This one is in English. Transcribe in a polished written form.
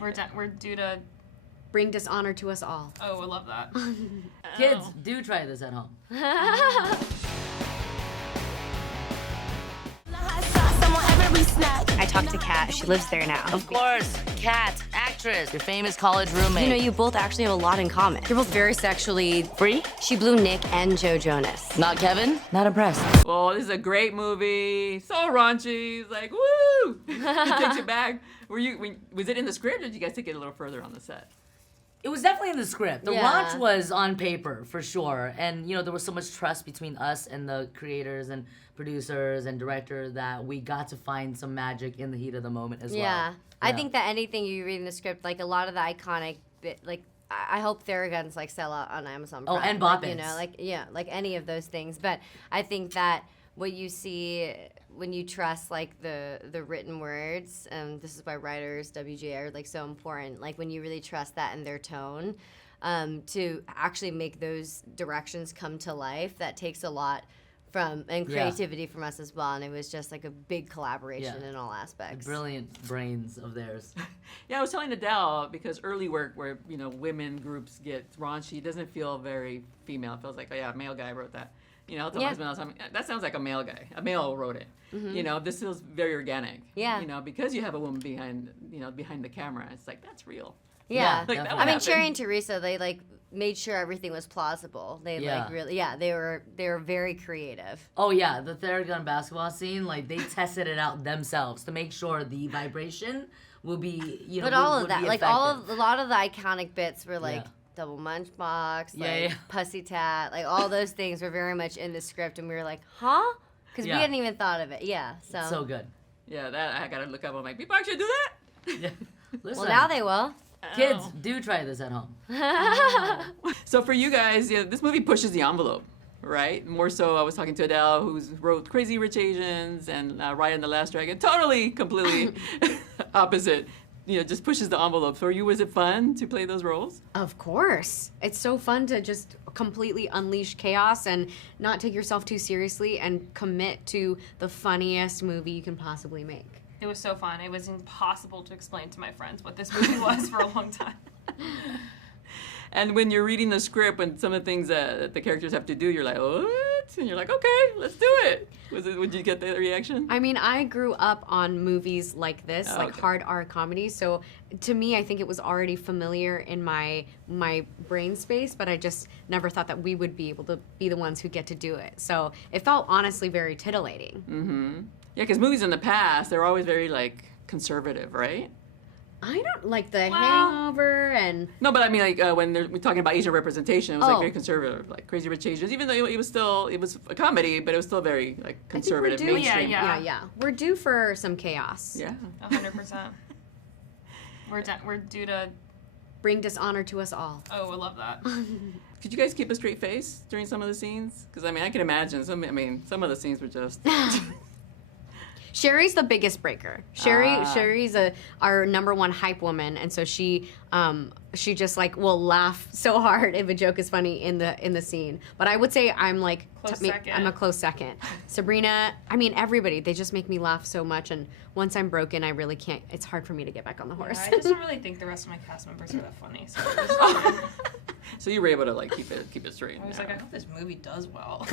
We're due to bring dishonor to us all. Oh, I love that. Kids, do try this at home. I talked to Kat. She lives there now. Of course, Kat, actress, your famous college roommate. You know, you both actually have a lot in common. You're both very sexually free. She blew Nick and Joe Jonas. Not Kevin? Not impressed. Well, this is a great movie. So raunchy. It's like, woo! It takes you back. Was it in the script, or did you guys take it a little further on the set? It was definitely in the script. The launch was on paper, for sure. And, you know, there was so much trust between us and the creators and producers and director that we got to find some magic in the heat of the moment as well. Yeah. I think that anything you read in the script, like a lot of the iconic bit, like, I hope Theragun's like sell out on Amazon Prime. Oh, and Boppins. Like, you know, like, yeah, like any of those things. But I think that what you see when you trust like the written words, this is why writers, WGA, are like so important. Like when you really trust that in their tone, to actually make those directions come to life, that takes a lot and creativity from us as well. And it was just like a big collaboration in all aspects. The brilliant brains of theirs. Yeah, I was telling Adele, because early work where, you know, women groups get raunchy doesn't feel very female. It feels like, oh yeah, a male guy wrote that. You know, I'll tell my husband all the time, that sounds like a male guy. A male wrote it. Mm-hmm. You know, this feels very organic. Yeah. You know, because you have a woman behind the camera, it's like, that's real. Yeah. Like, I mean, Cherry and Teresa, they like made sure everything was plausible. They like really, they were very creative. Oh yeah, the Theragun basketball scene, like they tested it out themselves to make sure the vibration will be, you know, but all would of that, be like effective. a lot of the iconic bits were like double munchbox, like pussy tat, like all those things were very much in the script, and we were like, huh? Because we hadn't even thought of it. Yeah, so good. Yeah, that I gotta look up. I'm like, people actually do that? Yeah. Listen. Well, now they will. Kids, do try this at home. So for you guys, this movie pushes the envelope, right? More so, I was talking to Adele, who wrote Crazy Rich Asians and Raya and the Last Dragon. Totally, completely opposite. You know, just pushes the envelope. For you, was it fun to play those roles? Of course. It's so fun to just completely unleash chaos and not take yourself too seriously and commit to the funniest movie you can possibly make. It was so fun. It was impossible to explain to my friends what this movie was for a long time. And when you're reading the script, when some of the things that the characters have to do, you're like, what? And you're like, okay, let's do it. Would you get the reaction? I mean, I grew up on movies like this, hard R comedies. So to me, I think it was already familiar in my brain space, but I just never thought that we would be able to be the ones who get to do it. So it felt honestly very titillating. Mm-hmm. Yeah, because movies in the past, they're always very, like, conservative, right? I don't like The Hangover and... No, but I mean, like, when we're talking about Asian representation, it was, like, very conservative, like Crazy Rich Asians, even though it was a comedy, but it was still very, like, conservative, mainstream. Yeah. We're due for some chaos. Yeah. 100%. We're due to... bring dishonor to us all. Oh, I love that. Could you guys keep a straight face during some of the scenes? Because, I mean, I can imagine, some of the scenes were just... Sherry's the biggest breaker. Sherry's our #1 hype woman, and so she just like will laugh so hard if a joke is funny in the scene. But I would say I'm like I'm a close second. Sabrina, I mean everybody, they just make me laugh so much, and once I'm broken, I really can't. It's hard for me to get back on the horse. Yeah, I just don't really think the rest of my cast members are that funny. So, so you were able to like keep it straight. I was like, I hope this movie does well.